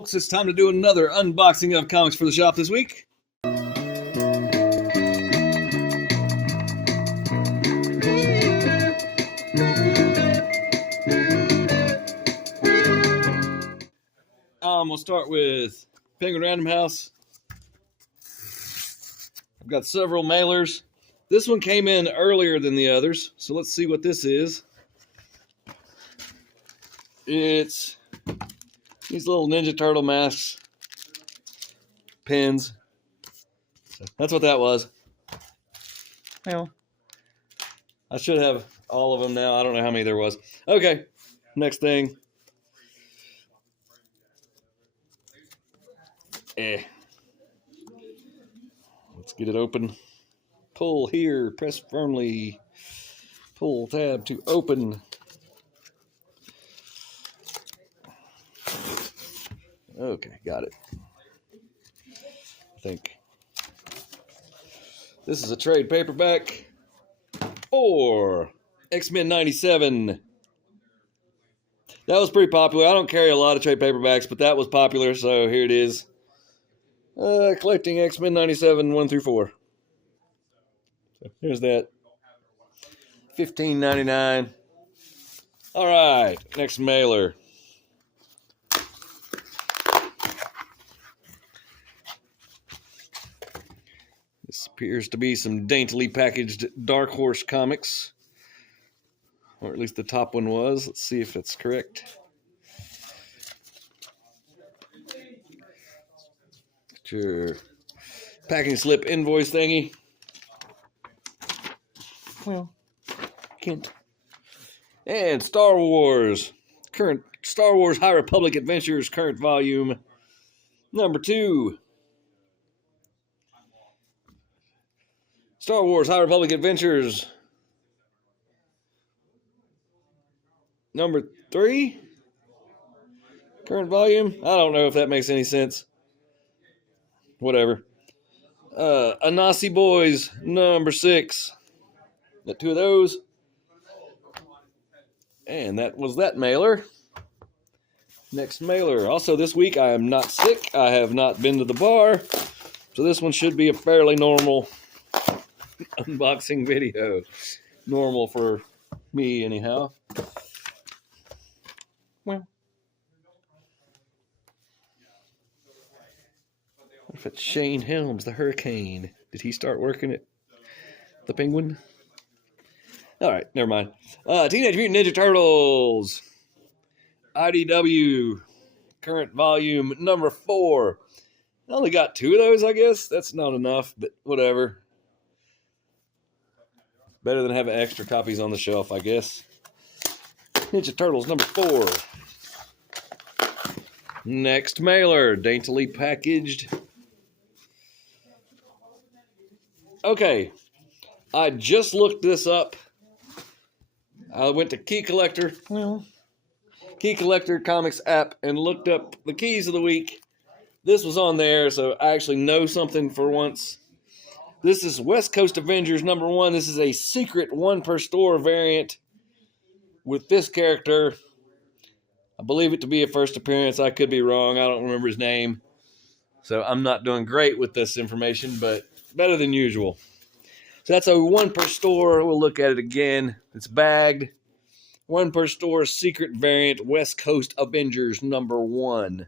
Folks, it's time to do another unboxing of comics for the shop this week. We'll start with Penguin Random House. I've got several mailers. This one came in earlier than the others, so let's see what this is. It's these little Ninja Turtle masks, pins. So that's what that was. Well, I should have all of them now. I don't know how many there was. Okay, next thing. Let's get it open. Pull here, press firmly. Pull tab to open. Okay, got it. I think this is a trade paperback for X-Men 97. That was pretty popular. I don't carry a lot of trade paperbacks, but that was popular, so here it is. Collecting X-Men 97 1 through 4. So here's that. $15.99. All right, next mailer. This appears to be some daintily packaged Dark Horse comics. Or at least the top one was. Let's see if it's correct. Sure. Packing slip invoice thingy. Well, Kent. And Star Wars. Current Star Wars High Republic Adventures, current volume number 2. Star Wars High Republic Adventures number 3. Current volume. I don't know if that makes any sense. Whatever. Anasi Boys number 6. Got 2 of those. And that was that mailer. Next mailer. Also this week I am not sick. I have not been to the bar. So this one should be a fairly normal unboxing video. Normal for me anyhow. Well. What if it's Shane Helms, the Hurricane? Did he start working at the Penguin? All right, never mind. Teenage Mutant Ninja Turtles. IDW. Current volume number 4. I only got 2 of those, I guess. That's not enough, but whatever. Better than having extra copies on the shelf, I guess. Ninja Turtles number 4. Next mailer. Daintily packaged. Okay. I just looked this up. I went to Key Collector Comics app and looked up the keys of the week. This was on there, so I actually know something for once. This is West Coast Avengers number 1. This is a secret 1 per store variant with this character. I believe it to be a first appearance. I could be wrong. I don't remember his name. So I'm not doing great with this information, but better than usual. So that's a 1 per store. We'll look at it again. It's bagged. 1 per store, secret variant, West Coast Avengers number 1.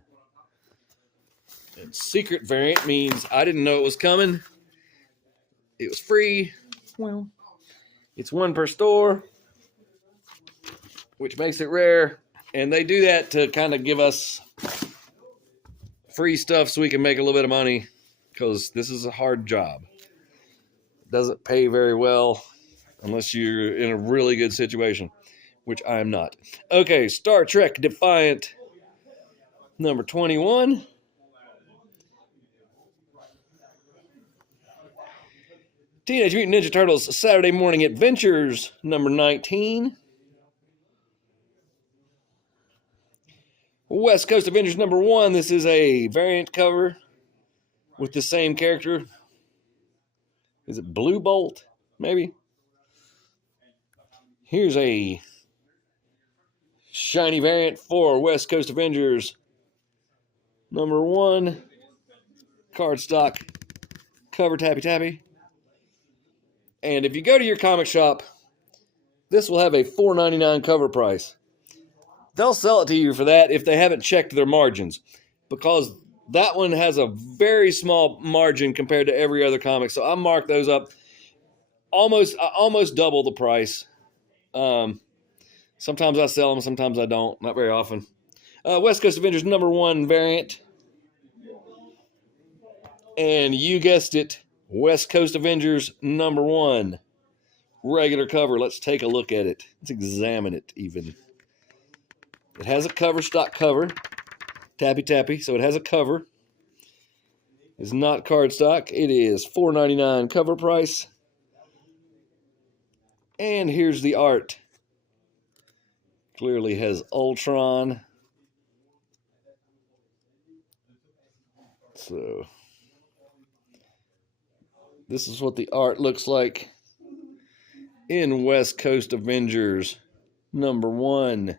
And secret variant means I didn't know it was coming. It was free. Well, it's 1 per store, which makes it rare. And they do that to kind of give us free stuff so we can make a little bit of money, because this is a hard job. Doesn't pay very well unless you're in a really good situation, which I am not. Okay, Star Trek Defiant number 21. Teenage Mutant Ninja Turtles Saturday Morning Adventures number 19. West Coast Avengers number 1. This is a variant cover with the same character. Is it Blue Bolt? Maybe. Here's a shiny variant for West Coast Avengers number 1, cardstock, cover tappy. And if you go to your comic shop, this will have a $4.99 cover price. They'll sell it to you for that if they haven't checked their margins, because that one has a very small margin compared to every other comic. So I mark those up almost double the price. Sometimes I sell them, sometimes I don't. Not very often. West Coast Avengers number 1 variant. And you guessed it, West Coast Avengers number 1. Regular cover. Let's take a look at it. Let's examine it even. It has a cover, stock cover. Tappy, so it has a cover. It's not cardstock. It is $4.99 cover price. And here's the art. Clearly has Ultron. So this is what the art looks like in West Coast Avengers number 1.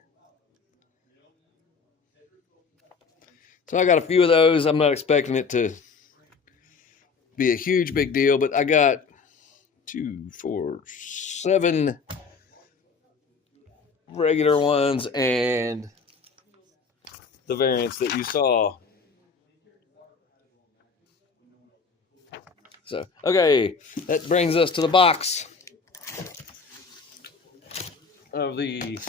So I got a few of those. I'm not expecting it to be a huge big deal, but I got 2, 4, 7 regular ones and the variants that you saw. So, okay, that brings us to the box of the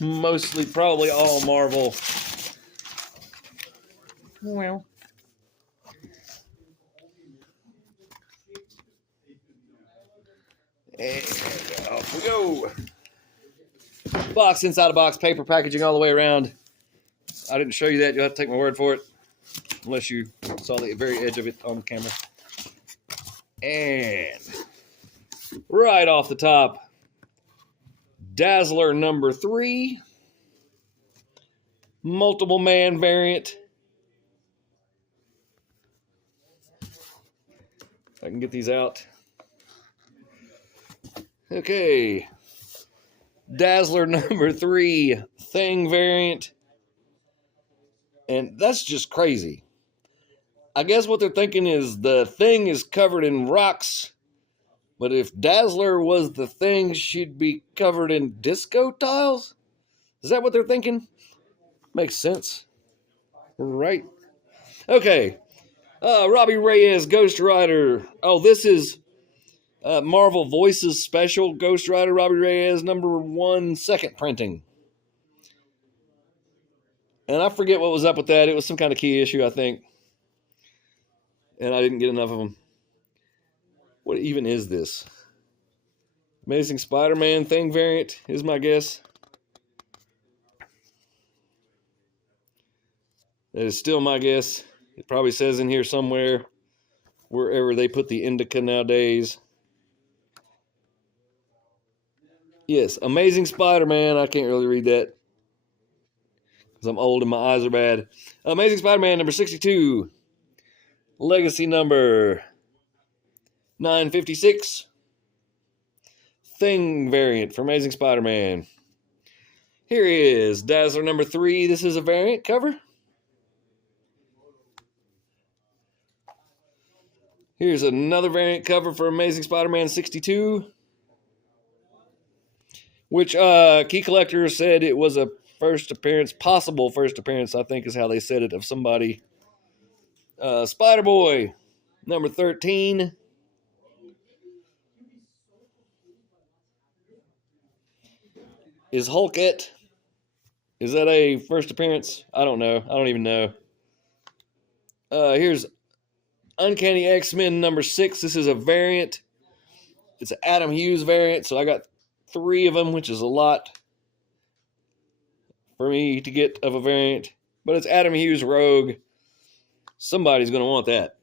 mostly probably all Marvel. Well, and off we go. Box inside a box, paper packaging all the way around. I didn't show you that. You'll have to take my word for it, unless you saw the very edge of it on the camera. And right off the top, Dazzler number 3, multiple man variant. I can get these out. Okay. Dazzler number 3, Thing variant. And that's just crazy. I guess what they're thinking is the Thing is covered in rocks, but if Dazzler was the Thing, she'd be covered in disco tiles? Is that what they're thinking? Makes sense. Right. Okay. Robbie Reyes, Ghost Rider. Oh, this is Marvel Voices special Ghost Rider Robbie Reyes number 1, second printing. And I forget what was up with that. It was some kind of key issue, I think. And I didn't get enough of them. What even is this? Amazing Spider-Man Thing variant is my guess. That is still my guess. It probably says in here somewhere, wherever they put the indica nowadays. Yes, Amazing Spider-Man. I can't really read that because I'm old and my eyes are bad. Amazing Spider-Man number 62. Legacy number 956. Thing variant for Amazing Spider-Man. Here is Dazzler number 3. This is a variant cover. Here's another variant cover for Amazing Spider-Man 62. Which Key Collector said it was a first appearance, possible first appearance, I think is how they said it, of somebody. Spider-Boy, number 13. Is Hulkette? Is that a first appearance? I don't know. I don't even know. Here's Uncanny X-Men number 6. This is a variant. It's an Adam Hughes variant, so I got 3 of them, which is a lot for me to get of a variant. But it's Adam Hughes Rogue. Somebody's going to want that.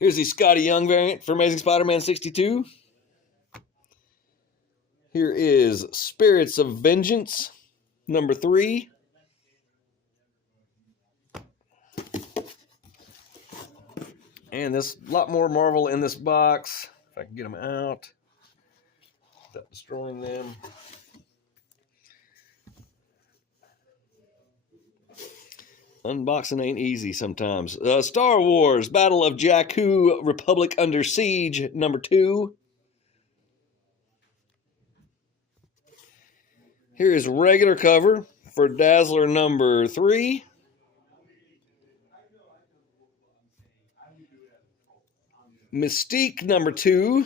Here's the Scotty Young variant for Amazing Spider-Man 62. Here is Spirits of Vengeance, number 3. And there's a lot more Marvel in this box. If I can get them out without destroying them. Unboxing ain't easy sometimes. Star Wars, Battle of Jakku, Republic Under Siege, number 2. Here is regular cover for Dazzler number 3. Mystique number 2.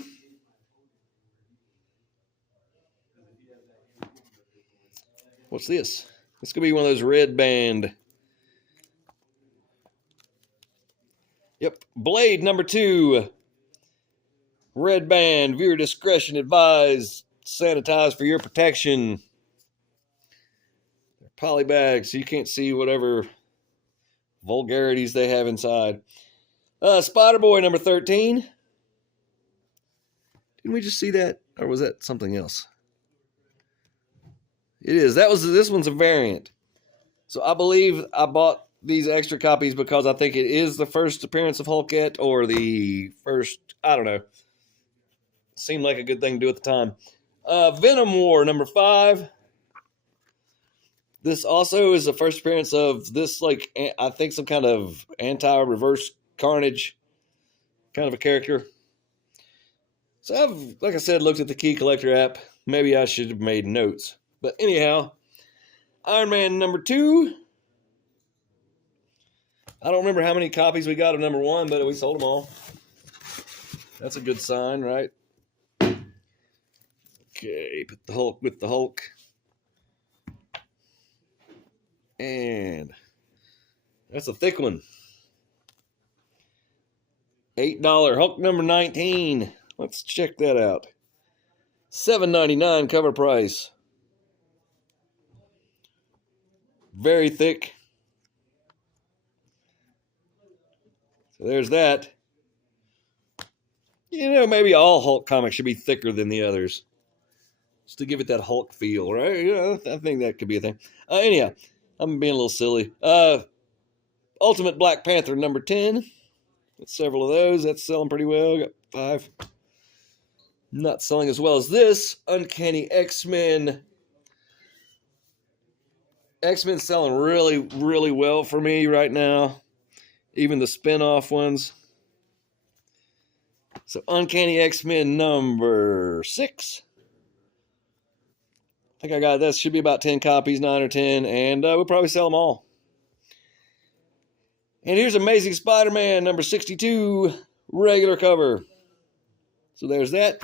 What's this? This could be one of those red band. Yep, Blade number 2. Red band, viewer discretion advised. Sanitize for your protection. They're poly bags, so you can't see whatever vulgarities they have inside. Spider-Boy number 13. Didn't we just see that? Or was that something else? It is. This one's a variant. So I believe I bought these extra copies because I think it is the first appearance of Hulkette, or the first, I don't know. Seemed like a good thing to do at the time. Venom War number 5. This also is the first appearance of this, like, I think some kind of anti-reverse Carnage kind of a character. So I've, like I said, looked at the Key Collector app. Maybe I should have made notes. But anyhow, Iron Man number 2. I don't remember how many copies we got of number 1, but we sold them all. That's a good sign, right? Okay, put the Hulk with the Hulk. And that's a thick one. $8 Hulk number 19. Let's check that out. $7.99 cover price. Very thick. So there's that. You know, maybe all Hulk comics should be thicker than the others, just to give it that Hulk feel, right? You know, I think that could be a thing. Anyhow, I'm being a little silly. Ultimate Black Panther number 10. Got several of those. That's selling pretty well. Got 5. Not selling as well as this. Uncanny X-Men. X-Men selling really, really well for me right now. Even the spin-off ones. So Uncanny X-Men number 6. I think I got this. Should be about 10 copies, 9 or 10. And we'll probably sell them all. And here's Amazing Spider-Man number 62. Regular cover. So there's that.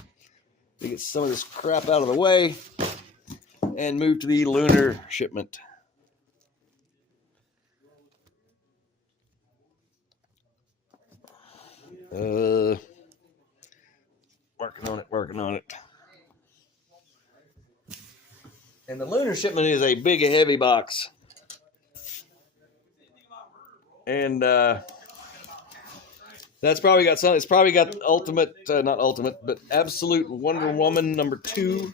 To get some of this crap out of the way. And move to the Lunar shipment. Working on it. And the Lunar shipment is a big, heavy box. And that's probably got some. It's probably got Ultimate, not Ultimate, but Absolute Wonder Woman number 2.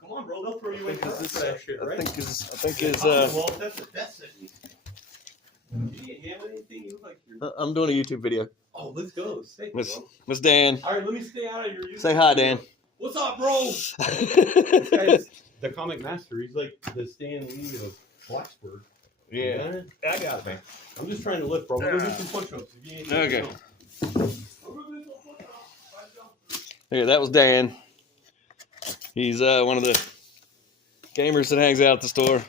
Come on, bro. They'll throw you away for that shit, right? I think is. Well, that's the best thing. Do you have anything you look like you're... I'm doing a YouTube video. Oh, let's go. Stay, Miss Dan. All right, let me stay out of your YouTube. Say hi, Dan. What's up, bro? This guy's the comic master. He's like the Stan Lee of Blacksburg. Yeah. I got it, man. I'm just trying to lift, bro. We're going to do some push-ups. Okay. Yeah, that was Dan. He's one of the gamers that hangs out at the store.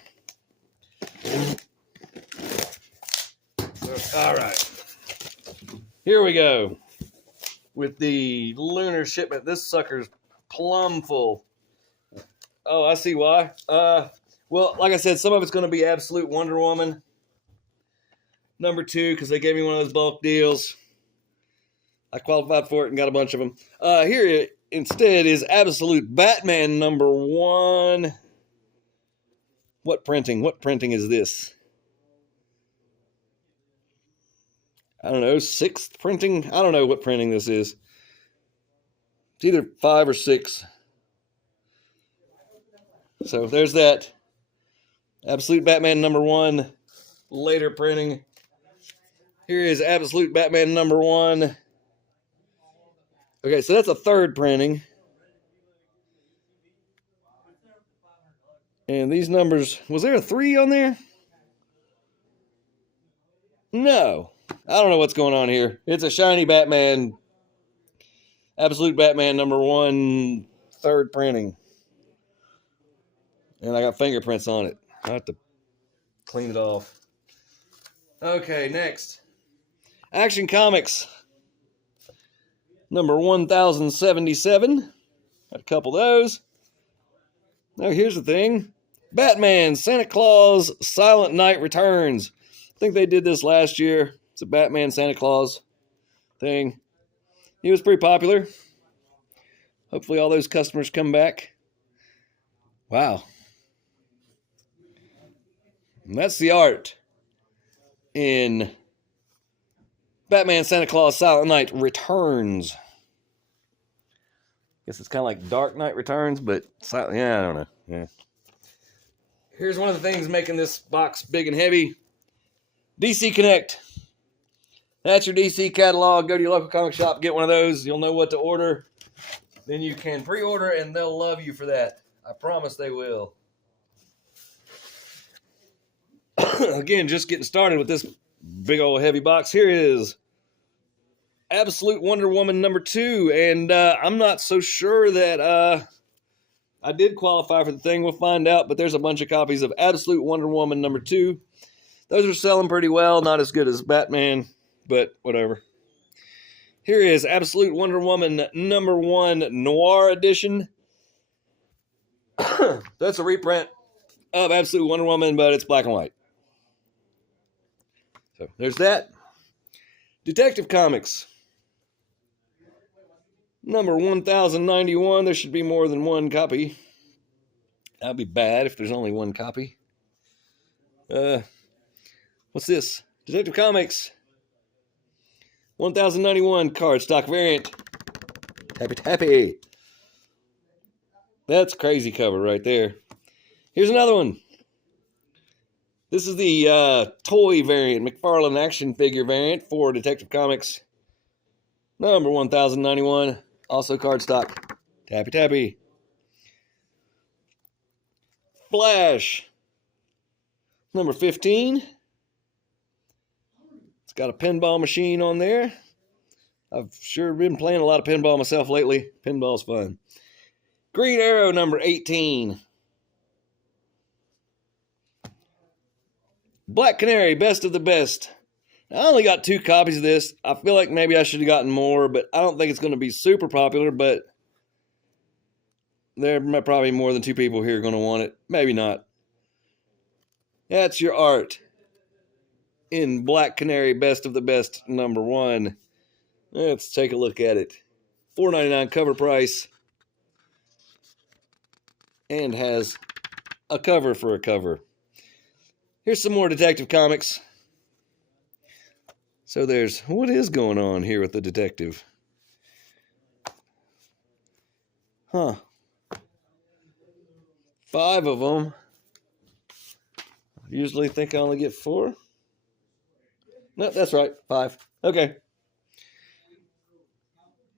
All right. Here we go with the Lunar shipment. This sucker's plumb full. Oh, I see why. Well, like I said, some of it's going to be Absolute Wonder Woman number 2 because they gave me one of those bulk deals. I qualified for it and got a bunch of them. Here instead is Absolute Batman number 1. What printing? What printing is this? I don't know, 6th printing? I don't know what printing this is. It's either 5 or 6. So there's that. Absolute Batman number 1. Later printing. Here is Absolute Batman number 1. Okay, so that's a 3rd printing. And these numbers, was there a 3 on there? No. I don't know what's going on here. It's a shiny Batman. Absolute Batman #1, third printing. And I got fingerprints on it. I have to clean it off. Okay, next. Action Comics. Number 1077. Got a couple of those. Now here's the thing. Batman, Santa Claus, Silent Night Returns. I think they did this last year. It's a Batman Santa Claus thing. He was pretty popular. Hopefully all those customers come back. Wow. And that's the art in Batman Santa Claus Silent Night Returns. Guess it's kind of like Dark Knight Returns, but silent. Yeah, I don't know. Yeah. Here's one of the things making this box big and heavy. DC Connect. That's your DC catalog. Go to your local comic shop, get one of those. You'll know what to order. Then you can pre-order, and they'll love you for that. I promise they will. Again, just getting started with this big old heavy box. Here is Absolute Wonder Woman #2, and I'm not so sure that I did qualify for the thing. We'll find out, but there's a bunch of copies of Absolute Wonder Woman #2. Those are selling pretty well, not as good as Batman, but whatever. Here is Absolute Wonder Woman #1 Noir Edition. That's a reprint of Absolute Wonder Woman, but it's black and white. So there's that. Detective Comics. Number 1091. There should be more than one copy. That'd be bad if there's only one copy. What's this? Detective Comics. 1091 cardstock variant. Tappy. That's a crazy cover right there. Here's another one. This is the toy variant, McFarlane action figure variant for Detective Comics. Number 1091. Also cardstock. Tappy. Flash. Number 15. It's got a pinball machine on there. I've sure been playing a lot of pinball myself lately. Pinball's fun. Green Arrow number 18. Black Canary, Best of the Best. I only got 2 copies of this. I feel like maybe I should have gotten more, but I don't think it's going to be super popular, but there are probably more than 2 people here going to want it. Maybe not. That's your art in Black Canary, Best of the Best #1. Let's take a look at it. $4.99 cover price. And has a cover for a cover. Here's some more Detective Comics. So there's, what is going on here with the detective? Huh. 5 of them. I usually think I only get 4. No, that's right, 5. Okay.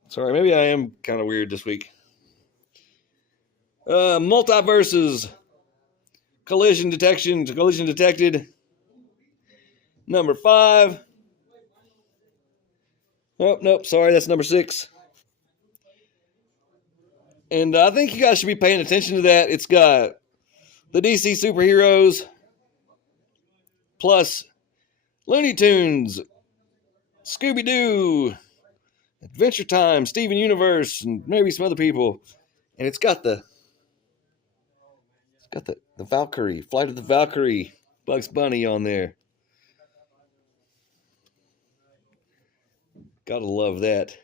Sorry, maybe I am kind of weird this week. Multiverses. Collision Detected. Number 5. Oh, nope, sorry, that's number 6. And I think you guys should be paying attention to that. It's got the DC superheroes, plus Looney Tunes, Scooby-Doo, Adventure Time, Steven Universe, and maybe some other people. And it's got the Valkyrie, Flight of the Valkyrie, Bugs Bunny on there. Gotta love that.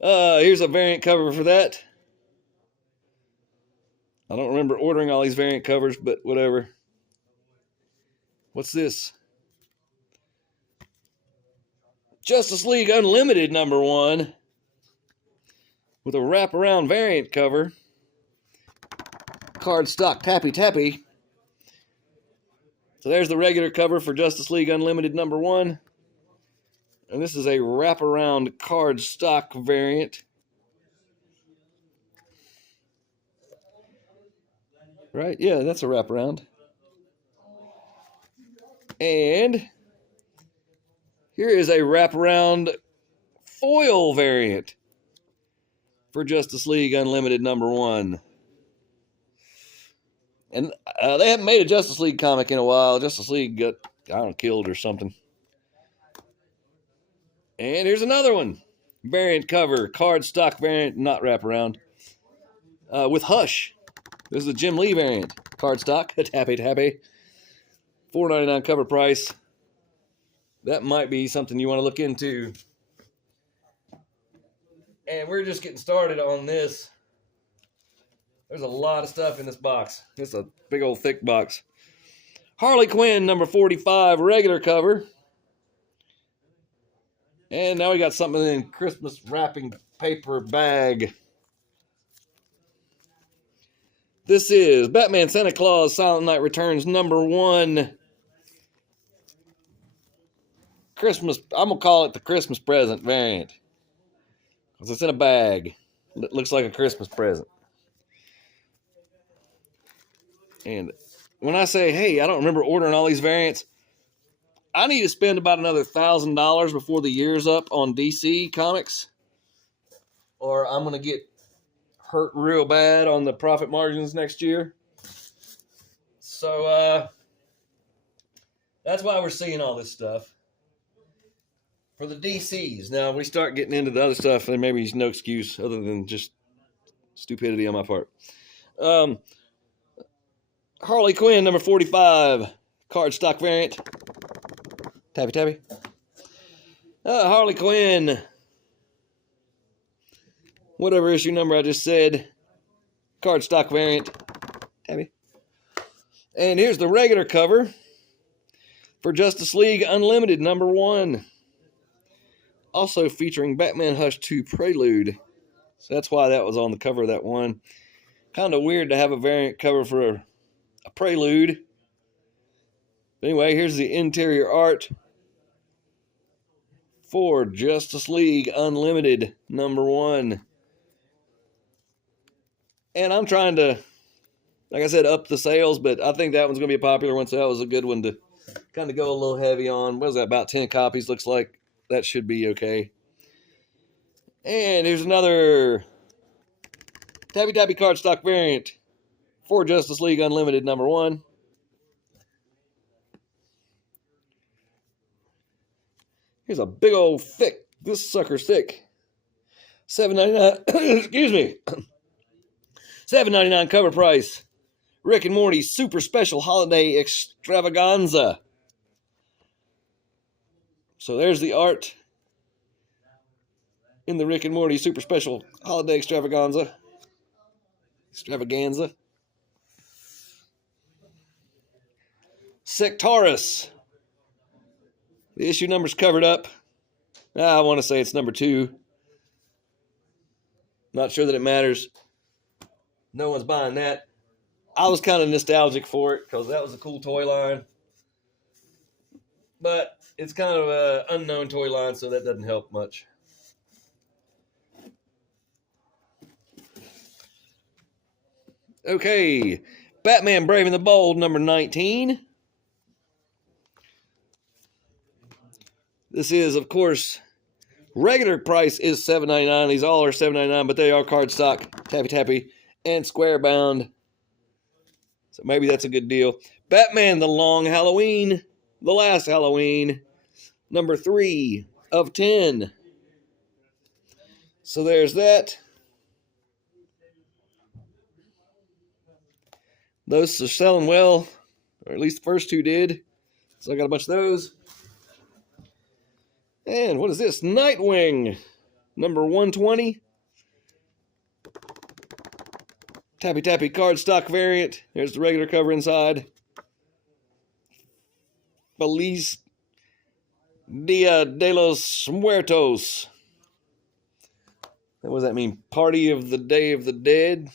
Here's a variant cover for that. I don't remember ordering all these variant covers, but whatever. What's this? Justice League Unlimited #1 with a wraparound variant cover. Cardstock tappy. So there's the regular cover for Justice League Unlimited #1. And this is a wraparound cardstock variant. Right? Yeah, that's a wraparound. And Here is a wraparound foil variant for Justice League Unlimited #1. And they haven't made a Justice League comic in a while. Justice League got, I don't know, killed or something. And here's another one. Variant cover, cardstock variant, not wraparound. With Hush. This is a Jim Lee variant. Cardstock, tappy. $4.99 cover price. That might be something you want to look into. And we're just getting started on this. There's a lot of stuff in this box. It's a big old thick box. Harley Quinn #45 regular cover. And now we got something in Christmas wrapping paper bag. This is Batman Santa Claus Silent Night Returns #1. Christmas, I'm going to call it the Christmas present variant. Because it's in a bag. It looks like a Christmas present. And when I say, hey, I don't remember ordering all these variants, I need to spend about another $1,000 before the year's up on DC Comics, or I'm going to get hurt real bad on the profit margins next year. So that's why we're seeing all this stuff for the DCs. Now, when we start getting into the other stuff, then maybe there's no excuse other than just stupidity on my part. Harley Quinn #45 cardstock variant. Tappy. Harley Quinn. Whatever issue number I just said. Cardstock variant. Tappy. And here's the regular cover for Justice League Unlimited #1. Also featuring Batman Hush 2 Prelude. So that's why that was on the cover of that one. Kind of weird to have a variant cover for a Prelude. Anyway, here's the interior art for Justice League Unlimited #1. And I'm trying to, like I said, up the sales, but I think that one's going to be a popular one, so that was a good one to kind of go a little heavy on. What was that, about 10 copies, looks like. That should be okay. And here's another Tappy cardstock variant for Justice League Unlimited #1. Here's a big old thick, this sucker's thick. $7.99, excuse me. $7.99 cover price. Rick and Morty Super Special Holiday Extravaganza. So there's the art in the Rick and Morty Super Special Holiday Extravaganza. Sectaurus. The issue number's covered up. I want to say it's #2. Not sure that it matters. No one's buying that. I was kind of nostalgic for it because that was a cool toy line. But it's kind of an unknown toy line, so that doesn't help much. Okay, Batman Brave and the Bold #19. This is, of course, regular price is $7.99. These all are $7.99, but they are cardstock, tappy, and square bound. So maybe that's a good deal. Batman The Long Halloween, The Last Halloween, #3 of 10. So there's that. Those are selling well, or at least the first two did. So I got a bunch of those. And what is this? Nightwing, #120. Tappy cardstock variant. There's the regular cover inside. Feliz Dia de los Muertos. What does that mean? Party of the Day of the Dead.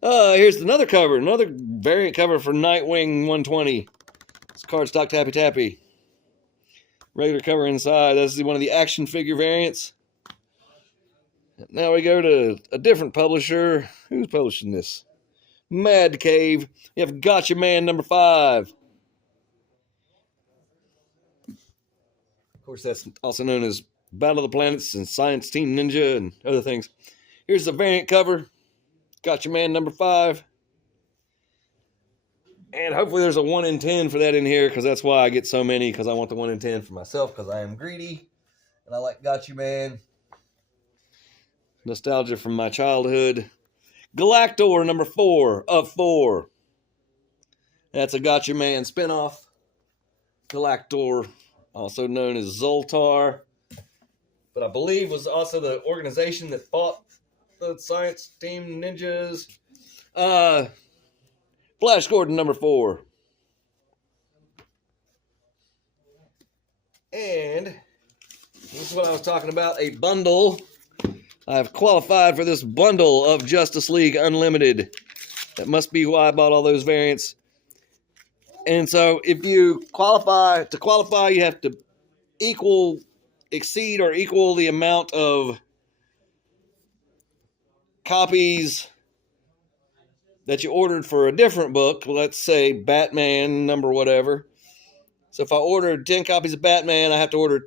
Here's another cover. Another variant cover for Nightwing 120. It's cardstock tappy. Regular cover inside. This is one of the action figure variants. Now we go to a different publisher. Who's publishing this? Mad Cave. You have Gotcha Man #5. course, that's also known as Battle of the Planets and Science Team Ninja and other things. Here's the variant cover. Got your man number 5. And hopefully there's a 1 in 10 for that in here, because that's why I get so many, because I want the 1 in 10 for myself, because I am greedy. And I like Got You Man. Nostalgia from my childhood. Galactor number 4 of 4. That's a Got You Man spinoff. Galactor, also known as Zoltar, but I believe was also the organization that fought the Science Team Ninjas. Flash Gordon number 4. And this is what I was talking about, a bundle. I've qualified for this bundle of Justice League Unlimited. That must be why I bought all those variants. And so if you qualify, you have to exceed or equal the amount of copies that you ordered for a different book. Let's say Batman number whatever. So if I ordered 10 copies of Batman, I have to order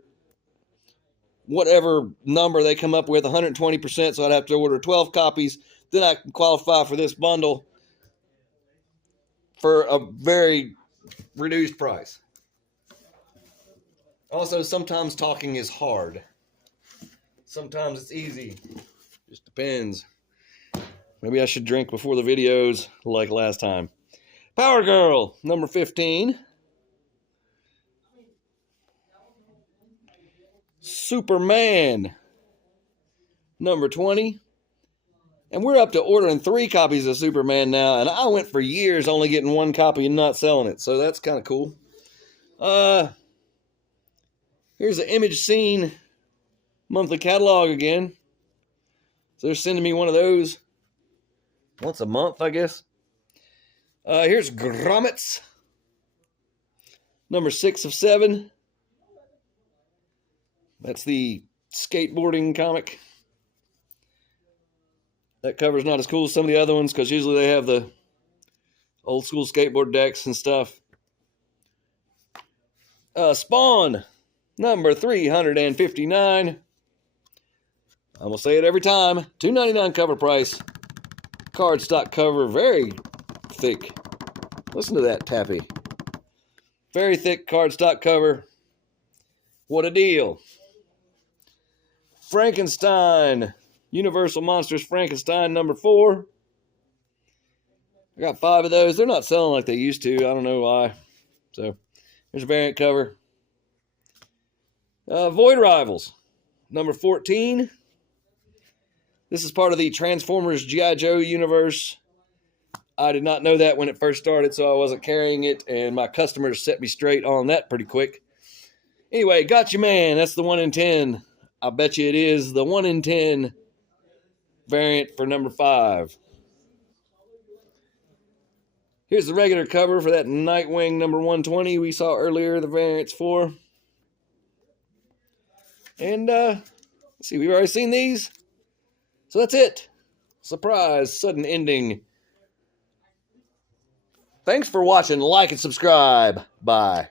whatever number they come up with, 120%. So I'd have to order 12 copies. Then I can qualify for this bundle for a very reduced price. Also, sometimes talking is hard. Sometimes it's easy. Just depends. Maybe I should drink before the videos like last time. Power Girl, number 15. Superman, number 20. And we're up to ordering 3 copies of Superman now. And I went for years only getting 1 copy and not selling it. So that's kind of cool. Here's the Image Scene monthly catalog again. So they're sending me one of those once a month, I guess. Here's Grommets, number 6 of 7. That's the skateboarding comic. That cover's not as cool as some of the other ones, because usually they have the old school skateboard decks and stuff. Spawn, number 359. I'm going to say it every time. $2.99 cover price. Cardstock cover, very thick. Listen to that tappy. Very thick cardstock cover. What a deal. Frankenstein. Universal Monsters Frankenstein number 4. I got 5 of those. They're not selling like they used to. I don't know why. So, there's a variant cover. Void Rivals, number 14. This is part of the Transformers G.I. Joe universe. I did not know that when it first started, so I wasn't carrying it, and my customers set me straight on that pretty quick. Anyway, Got You Man. That's the 1 in 10. I bet you it is the 1 in 10 variant for number 5. Here's the regular cover for that Nightwing number 120 we saw earlier, the variants for. And, let's see, we've already seen these. So that's it. Surprise, sudden ending. Thanks for watching. Like and subscribe. Bye.